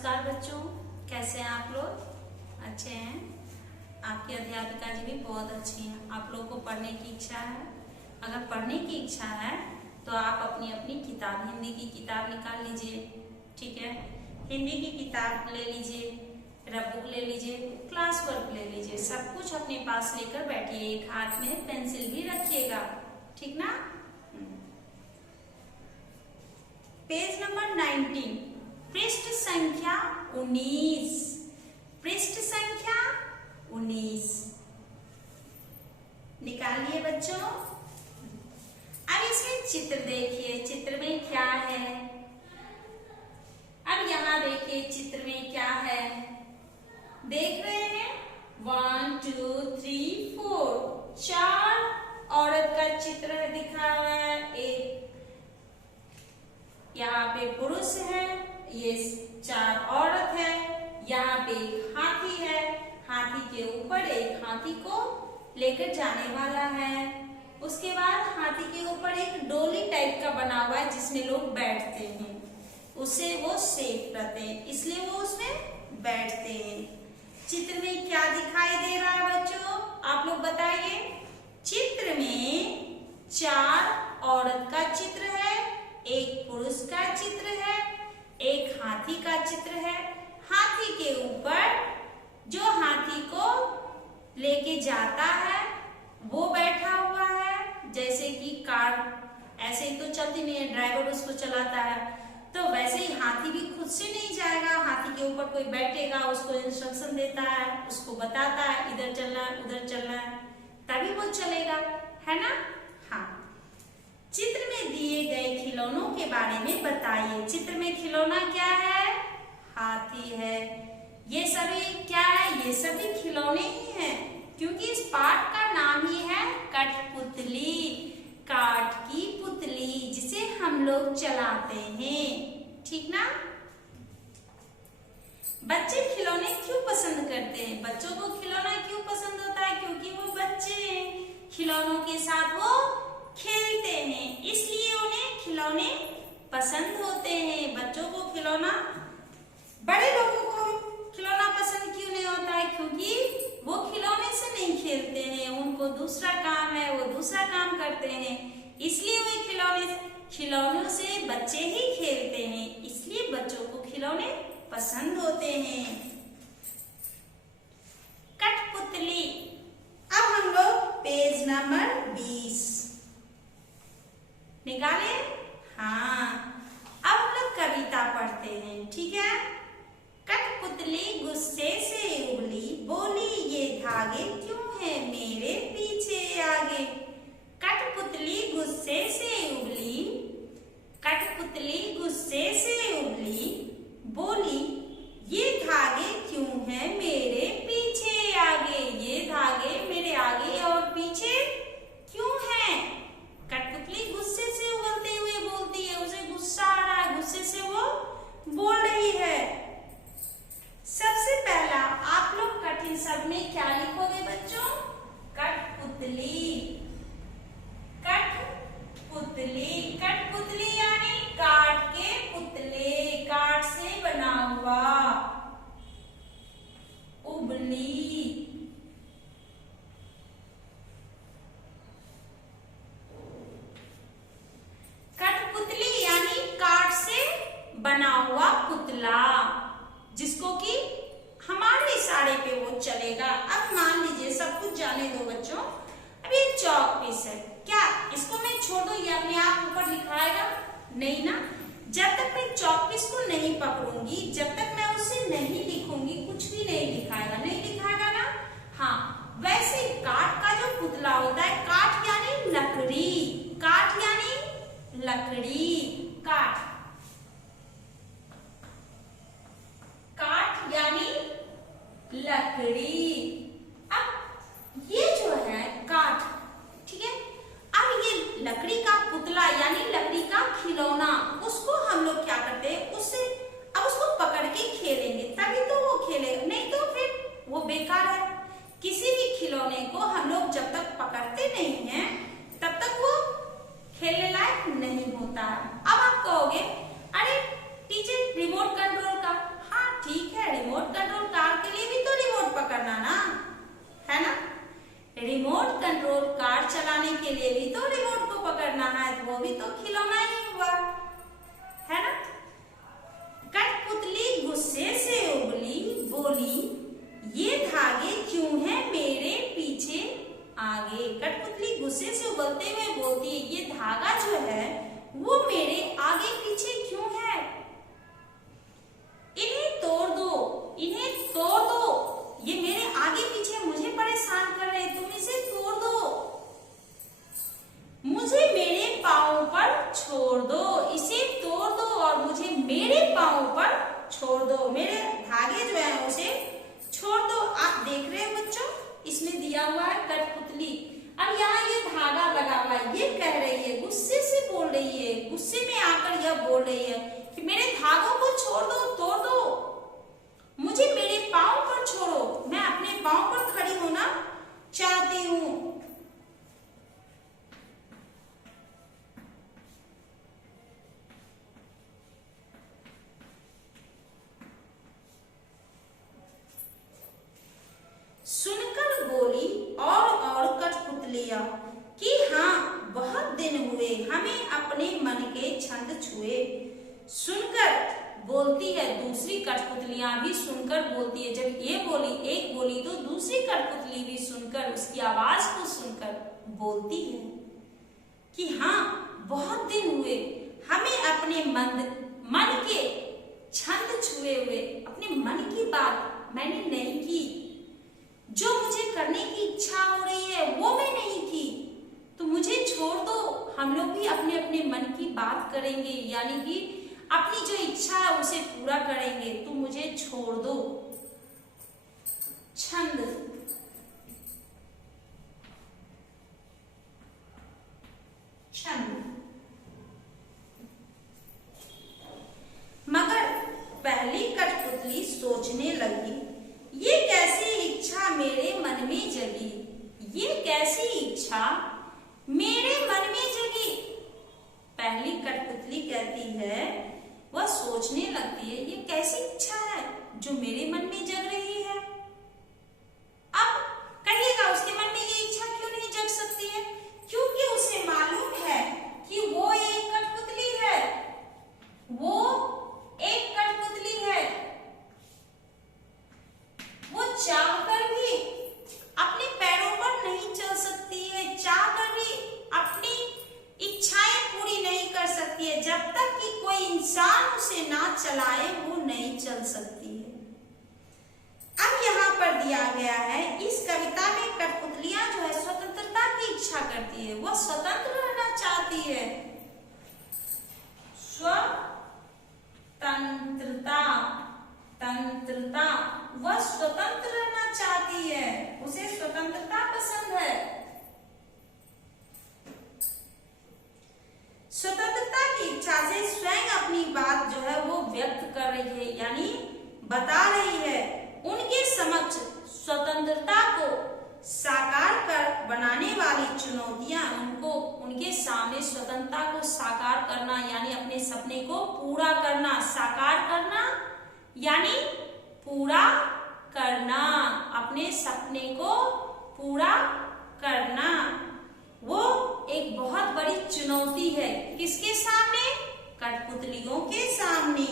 नमस्कार बच्चों, कैसे हैं आप लोग? अच्छे हैं। आपकी अध्यापिका जी भी बहुत अच्छी हैं। आप लोगों को पढ़ने की इच्छा है? अगर पढ़ने की इच्छा है तो आप अपनी अपनी किताब, हिंदी की किताब निकाल लीजिए। ठीक है, हिंदी की किताब ले लीजिए, रफ बुक ले लीजिए, क्लास वर्क ले लीजिए, सब कुछ अपने पास लेकर बैठिए। एक हाथ में पेंसिल भी रखिएगा, ठीक ना? पेज नंबर 19, पृष्ठ संख्या 19। पृष्ठ संख्या 19 निकालिए बच्चों। अब इसमें चित्र देखिए, चित्र में क्या है। अब यहाँ देखिए चित्र में क्या है, देख रहे हैं? 1 2 3 4 चार औरत का चित्र दिखा रहा है। एक यहाँ पे पुरुष है, ये 4 औरत है। यहाँ पे एक हाथी है, हाथी के ऊपर एक हाथी को लेकर जाने वाला है। उसके बाद हाथी के ऊपर एक डोली टाइप का बना हुआ है जिसमें लोग बैठते हैं, उससे वो सेफ रहते हैं, इसलिए वो उसमें बैठते हैं। चित्र में क्या दिखाई दे रहा है बच्चों, आप लोग बताइए। चित्र में 4 औरत का चित्र है, एक पुरुष का चित्र है, एक हाथी का चित्र है। हाथी के ऊपर जो हाथी को लेके जाता है वो बैठा हुआ है। जैसे कि कार ऐसे ही तो चलती नहीं है, ड्राइवर उसको चलाता है, तो वैसे ही हाथी भी खुद से नहीं जाएगा। हाथी के ऊपर कोई बैठेगा, उसको इंस्ट्रक्शन देता है, उसको बताता है इधर चलना है, उधर चलना है, तभी वो चलेगा, है ना? हाँ, चित्र में दिए गए खिलौनों के बारे में बताइए। चित्र में खिलौना क्या है? हाथी है। ये सभी क्या है? ये सभी खिलौने ही हैं, क्योंकि इस पाठ का नाम ही है कठपुतली, काठ की पुतली जिसे हम लोग चलाते हैं। ठीक ना? बच्चे खिलौने क्यों पसंद करते हैं? बच्चों को खिलौना क्यों पसंद होता है? क्योंकि वो बच्चे हैं, खिलौनों के साथ वो खेलते हैं, इसलिए उन्हें खिलौने पसंद होते हैं। बच्चों को खिलौना, बड़े लोगों को खिलौना पसंद क्यों नहीं होता है? क्योंकि वो खिलौने से नहीं खेलते हैं, उनको दूसरा काम है, वो दूसरा काम करते हैं, इसलिए वे खिलौनों से बच्चे ही खेलते हैं, इसलिए बच्चों को खिलौने पसंद होते हैं। कठपुतली। अब हम लोग पेज नंबर 20 निकाले। हाँ, अब हम लोग कविता पढ़ते हैं, ठीक है? कठपुतली गुस्से से उबली, बोली ये धागे क्यों है मेरे पीछे आगे। कठपुतली गुस्से से उबली, कठपुतली गुस्से से उबली, बोली ये धागे क्यों है मेरे पीछे आगे। ये धागे मेरे आगे और पीछे क्यों हैं? कठपुतली गुस्से से उबलते हुए बोलती है, उसे गुस्सा आ रहा है, गुस्से से वो बोल रही है। सबसे पहला आप लोग कठिन शब्द में क्या लिखोगे बच्चों? कठपुतली। कठपुतली, कठपुतली यानी काठ के पुतले, काठ से बना हुआ। उबली, कठपुतली यानी काठ से बना हुआ पुतला, जिसको कि हमारे इशारे पे वो चलेगा। अब मान लीजिए, सब कुछ जाने दो बच्चों, अब ये चौक पीस है, क्या इसको मैं छोड़ दूं, ये अपने आप ऊपर लिखाएगा? नहीं ना। जब तक मैं चौक पीस को नहीं पकड़ूंगी, जब तक मैं उसे नहीं लिखूंगी, कुछ भी नहीं लिखाएगा, नहीं लिखाएगा ना। हाँ, वैसे काठ का जो पुतला होता है, काठ यानी लकड़ी, काठ यानी लकड़ी, काठ, काठ यानी लकड़ी। अब ये जो है काठ, ठीक है? अब ये लकड़ी का पुतला यानी लकड़ी का खिलौना, उसको हम लोग क्या करते हैं, उससे अब उसको पकड़ के खेलेंगे, तभी तो वो खेलेगा, नहीं तो फिर वो बेकार है। किसी भी खिलौने को हम लोग जब तक पकड़ते नहीं हैं, तब तक वो खेलने लायक नहीं होता। अब आप कहोगे चलाने के लिए भी तो रिमोट को पकड़ना है, तो वो भी तो खिलौना ही हुआ, है ना। कठपुतली गुस्से से उबली, बोली ये धागे क्यों हैं मेरे पीछे आगे। कठपुतली गुस्से से उबलते हुए बोलती है ये धागा जो है वो मेरे आगे पीछे क्यों है। इन्हें तोड़ दो, इन्हें तोड़ दो, ये मेरे आगे पीछे मुझे परेशान कर रहे, तुम इसे तोड़ दो। मुझे मेरे पांव पर छोड़ दो, इसे तोड़ दो और मुझे मेरे पांव पर छोड़ दो, मेरे धागे जो है उसे छोड़ दो। आप देख रहे हो बच्चों, इसमें दिया हुआ है कठपुतली। अब यहाँ ये धागा लगा हुआ है, ये कह रही है, गुस्से से बोल रही है, गुस्से में आकर यह बोल रही है कि मेरे धागों को छोड़ दो, तोड़ दो, मुझे मेरे पांव पर छोड़ो, मैं अपने पांव पर खड़ी होना चाहती हूँ। सुनकर बोली और कठपुतलियां कि हाँ बहुत दिन हुए हमें अपने मन के छंद छुए। सुनकर बोलती है, दूसरी कठपुतलियां भी सुनकर बोलती है। जब ये बोली, एक बोली तो दूसरी कठपुतली भी सुनकर, उसकी आवाज को सुनकर बोलती है कि हाँ बहुत दिन हुए हमें अपने मन के छंद छुए हुए, अपने मन की बात मैंने नहीं की, जो मुझे करने की इच्छा हो रही है वो मैं नहीं की, तो मुझे छोड़ दो, हम लोग भी अपने अपने मन की बात करेंगे, यानी कि अपनी जो इच्छा है उसे पूरा करेंगे, तो मुझे छोड़ दो। छंद, छंद। मगर पहली कठपुतली सोचने लगी ये कैसी इच्छा मेरे मन में जगी, ये कैसी इच्छा मेरे मन में जगी। पहली कठपुतली कहती है, वह सोचने लगती है ये कैसी इच्छा है जो मेरे मन में जग रही है। अब कहिएगा उसके मन में ये इच्छा क्यों नहीं जग सकती है, क्योंकि उसे मालूम है कि वो एक कठपुतली है, वो एक कठपुतली है। वो चाहकर भी अपने पैरों पर नहीं चल सकती है, चाहकर भी अपनी इच्छाएं पूरी नहीं कर सकती है। जब तक कि कोई इंसान उसे ना चलाए वो नहीं चल सकती है। अब यहाँ पर दिया गया है, इस कविता में कठपुतलियां जो है स्वतंत्रता की इच्छा करती है, वह स्वतंत्र रहना चाहती है। स्वतंत्रता, तंत्रता, वह स्वतंत्र रहना चाहती है, उसे स्वतंत्रता पसंद है। स्वतंत्रता की इच्छा से स्वयं अपनी बात जो है वो व्यक्त कर रही है, यानी बता रही है। उनके समक्ष स्वतंत्रता को साकार कर बनाने वाली चुनौतियां, उनको उनके सामने स्वतंत्रता को साकार करना यानी अपने सपने को पूरा करना, साकार करना यानी पूरा करना, अपने सपने को पूरा करना, वो एक बहुत बड़ी चुनौती है। किसके सामने? कठपुतलियों के सामने।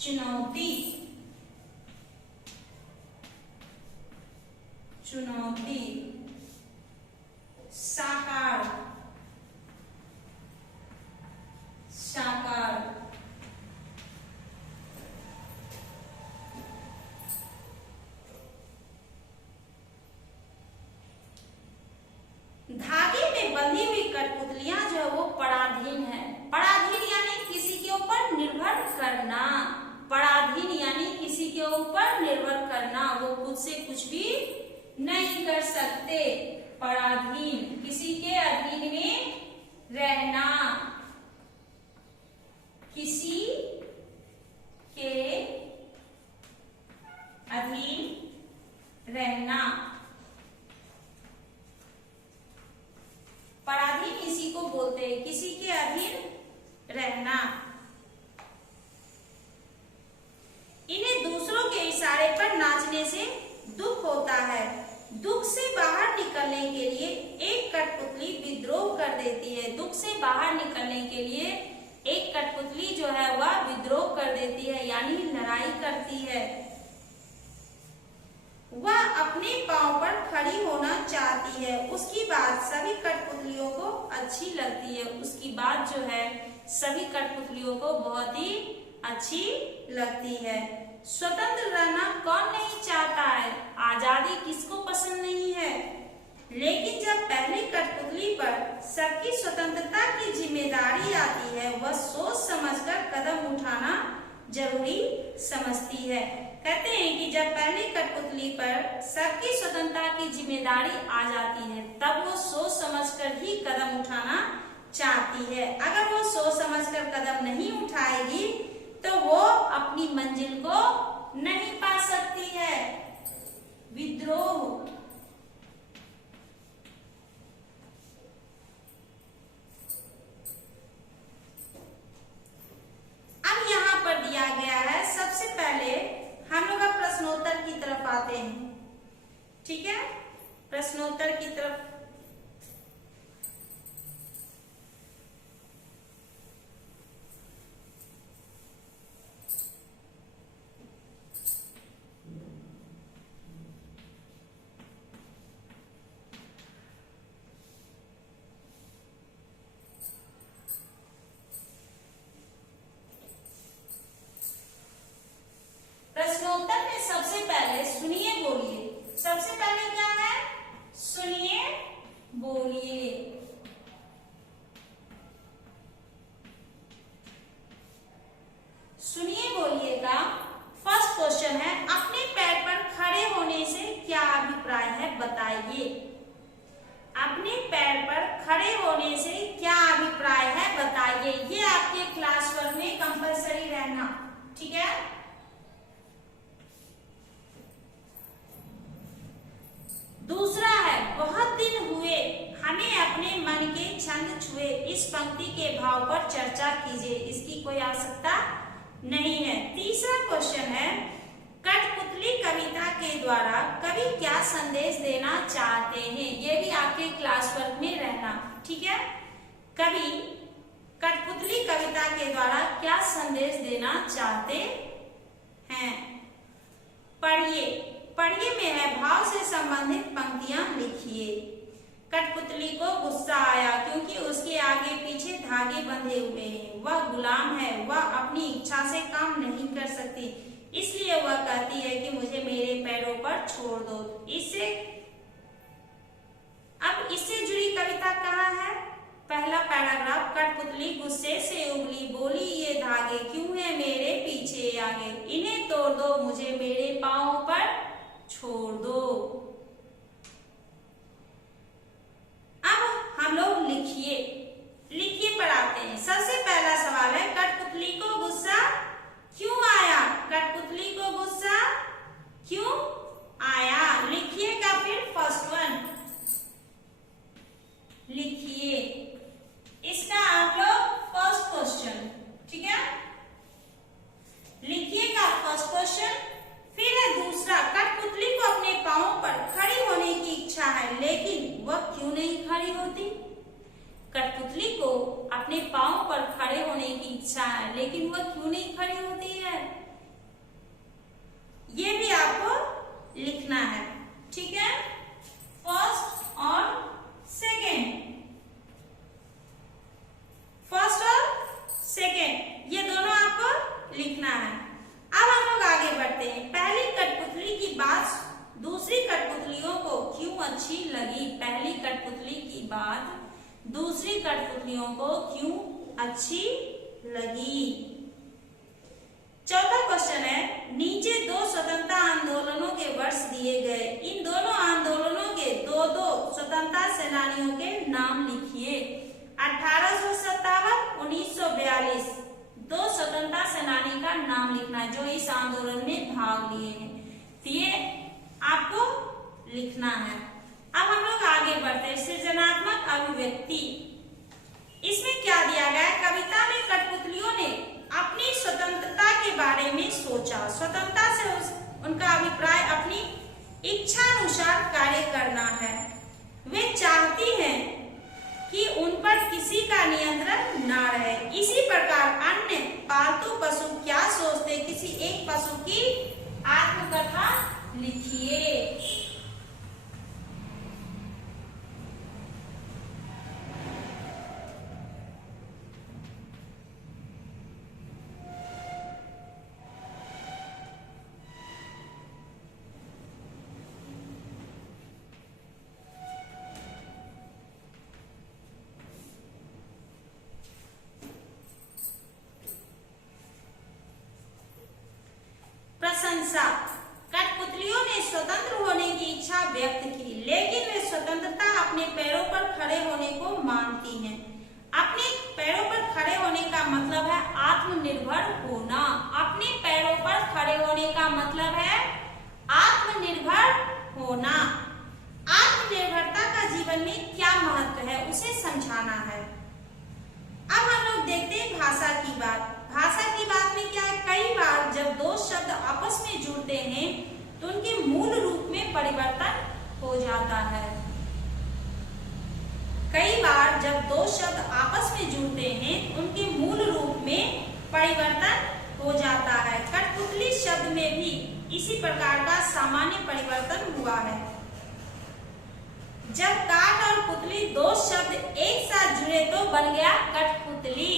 चुनौती, चुनौती, साकार, साकार, धागे में बंधी हुई कठपुतलियां जो है वो पराधीन है। पराधीन यानी किसी के ऊपर निर्भर करना, पराधीन यानी किसी के ऊपर निर्भर करना, वो खुद से कुछ भी नहीं कर सकते। पराधीन, किसी के अधीन में रहना, किसी के अधीन रहना। पराधीन इसी को बोलते हैं, किसी के अधीन रहना। इन्हें दूसरों के इशारे पर नाचने से दुख होता है। दुख से बाहर निकलने के लिए एक कठपुतली विद्रोह कर देती है। दुख से बाहर निकलने के लिए एक कठपुतली जो है वह विद्रोह कर देती है, यानी लड़ाई करती है। वह अपने पांव पर खड़ी होना चाहती है। उसकी बात सभी कठपुतलियों को अच्छी लगती है। उसकी बात जो है सभी कठपुतलियों को बहुत ही अच्छी लगती है। स्वतंत्र रहना कौन नहीं चाहता है, आजादी किसको पसंद नहीं है। लेकिन जब पहली कठपुतली पर सबकी स्वतंत्रता की जिम्मेदारी आती है, वह सोच समझकर कदम उठाना जरूरी समझती है। कहते हैं कि जब पहली कठपुतली पर सबकी स्वतंत्रता की जिम्मेदारी आ जाती है, तब वो सोच समझकर ही कदम उठाना चाहती है। अगर वो सोच समझकर कदम नहीं उठाएगी तो वो अपनी मंजिल को नहीं पा सकती है। विद्रोह। अब यहाँ पर दिया गया है, सबसे पहले हम लोग अब प्रश्नोत्तर की तरफ आते हैं। ठीक है, प्रश्नोत्तर की तरफ। प्रश्नोत्तर में सबसे पहले सुनिए बोलिए। सबसे पहले क्या है, सुनिए बोलिए। सुनिए बोलिए का फर्स्ट क्वेश्चन है, अपने पैर पर खड़े होने से क्या अभिप्राय है बताइए। अपने पैर पर खड़े होने से क्या अभिप्राय है बताइए। ये आपके क्लास वर्क में कंपलसरी रहना। ठीक है, दूसरा है, बहुत दिन हुए हमें अपने मन के छंद छुए। इस पंक्ति के भाव पर चर्चा कीजिए। इसकी कोई आवश्यकता नहीं है। तीसरा क्वेश्चन है, कठपुतली कविता के द्वारा कवि क्या संदेश देना चाहते हैं। ये भी आपके क्लास वर्क में रहना। ठीक है, कवि कठपुतली कविता के द्वारा क्या संदेश देना चाहते हैं। पढ़िए। पढ़िए में है, भाव से संबंधित पंक्तियां लिखिए। कठपुतली को गुस्सा आया क्योंकि उसके आगे पीछे धागे बंधे हुए हैं। वह गुलाम है, वह अपनी इच्छा से काम नहीं कर सकती, इसलिए वह कहती है कि मुझे मेरे पैरों पर छोड़ दो। अब इससे जुड़ी कविता कहाँ है। पहला पैराग्राफ, कठपुतली गुस्से से उबली, बोली ये धागे क्यों है मेरे पीछे आगे, इन्हें तोड़ दो, मुझे मेरे पांव पर छोड़ दो। अब हम लोग लिखिए पढ़ाते हैं। सबसे पहला सवाल है, कठपुतली को गुस्सा क्यों आया। कठपुतली को गुस्सा क्यों आया, लिखिएगा। फिर फर्स्ट वन लिखिए। इसका आप लोग फर्स्ट क्वेश्चन, ठीक है, लिखिएगा फर्स्ट क्वेश्चन। फिर है दूसरा, कठपुतली को अपने पांवों पर खड़ी होने की इच्छा है, लेकिन वह क्यों नहीं खड़ी होती। कठपुतली को अपने पांव पर खड़े होने की इच्छा है, लेकिन वह क्यों नहीं खड़ी होती है, ये भी आपको लिखना है। ठीक है, फर्स्ट और सेकेंड, फर्स्ट और सेकेंड, ये दोनों आपको लिखना है। अब हम लोग आगे बढ़ते हैं। पहली कठपुतली की बात दूसरी कठपुतलियों को क्यों अच्छी लगी। पहली कठपुतली की बात दूसरी कठपुतलियों को क्यों अच्छी लगी। चौथा क्वेश्चन है, नीचे दो स्वतंत्रता आंदोलनों के वर्ष दिए गए, इन दोनों आंदोलनों के दो स्वतंत्रता सेनानियों के नाम लिखिए। 1857, 1942, दो स्वतंत्रता सेनानी का नाम लिखना जो इस आंदोलन में भाग लिए हैं, तो ये आपको लिखना है। अब हम लोग आगे बढ़ते हैं। सृजनात्मक अभिव्यक्ति, इसमें क्या दिया गया है, कविता में कठपुतलियों ने अपनी स्वतंत्रता के बारे में सोचा। स्वतंत्रता से उनका अभिप्राय अपनी इच्छा अनुसार कार्य करना है। वे चाहती हैं किसी का नियंत्रण न रहे। इसी प्रकार अन्य पालतू पशु क्या सोचते, किसी एक पशु की आत्मकथा लिखिए। प्रशंसा। कठपुतलियों ने स्वतंत्र होने की इच्छा व्यक्त की, लेकिन वे स्वतंत्रता अपने पैरों पर खड़े होने को मानती हैं। अपने पैरों पर खड़े होने का मतलब है आत्मनिर्भर होना। अपने पैरों पर खड़े होने का मतलब है आत्मनिर्भर होना। आत्मनिर्भरता का जीवन में क्या महत्व है उसे समझाना है। अब हम लोग देखते हैं भाषा की बात। भाषा की बात में क्या है, कई बार जब दो शब्द आपस में जुड़ते हैं तो उनके मूल रूप में परिवर्तन हो जाता है। कई बार जब दो शब्द आपस में जुड़ते हैं उनके मूल रूप में परिवर्तन हो जाता है। कठपुतली शब्द में भी इसी प्रकार का सामान्य परिवर्तन हुआ है। जब काठ और पुतली दो शब्द एक साथ जुड़े तो बन गया कठपुतली।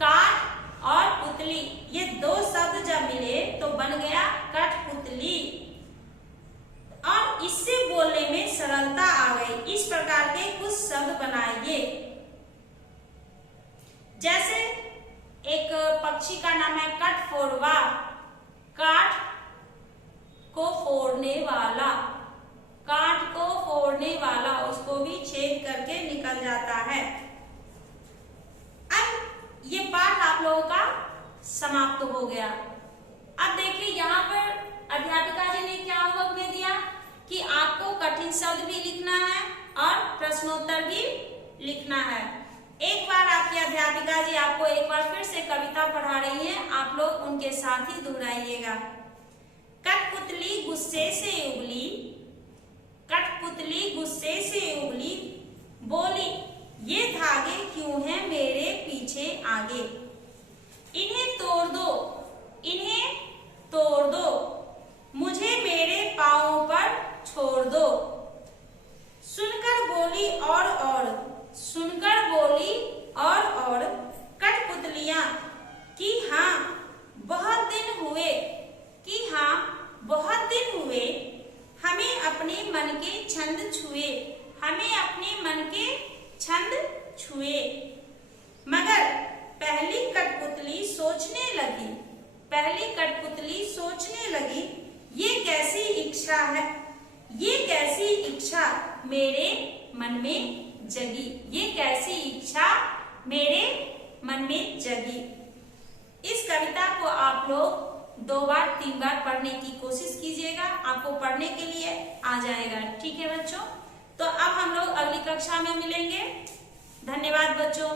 काठ और पुतली ये दो शब्द जब मिले तो बन गया कठपुतली, और इससे बोलने में सरलता आ गई। इस प्रकार के कुछ शब्द बनाइए। जैसे एक पक्षी का नाम है कठफोड़वा, काठ को फोड़ने वाला, काठ को फोड़ने वाला, उसको भी छेद करके निकल जाता है। अब ये पाठ आप लोगों का समाप्त हो गया। अब देखिए यहाँ पर अध्यापिका जी ने क्या होमवर्क दे दिया कि आपको कठिन शब्द भी लिखना है और प्रश्नोत्तर भी लिखना है। एक बार आपकी अध्यापिका जी आपको एक बार फिर से कविता पढ़ा रही है, आप लोग उनके साथ ही दोहराइएगा। कठपुतली गुस्से से उबली, कठपुतली गुस्से से उबली, बोली ये धागे क्यों हैं मेरे पीछे आगे, इन्हें तोड़ दो, इन्हें तोड़ दो, मुझे मेरे पांवों पर छोड़ दो। सुनकर बोली और सुनकर बोली और कठपुतलियां कि हाँ बहुत दिन हुए, कि हाँ बहुत दिन हुए, हमें अपने मन के छंद छुए, हमें अपने मन के छंद छुए। मगर पहली कठपुतली सोचने लगी, पहली कठपुतली सोचने लगी, ये कैसी इच्छा है, ये कैसी इच्छा मेरे मन में जगी, ये कैसी इच्छा मेरे मन में जगी। इस कविता को आप लोग 2 बार 3 बार पढ़ने की कोशिश कीजिएगा, आपको पढ़ने के लिए आ जाएगा। ठीक है बच्चों, तो अब हम लोग अगली कक्षा में मिलेंगे। धन्यवाद बच्चों।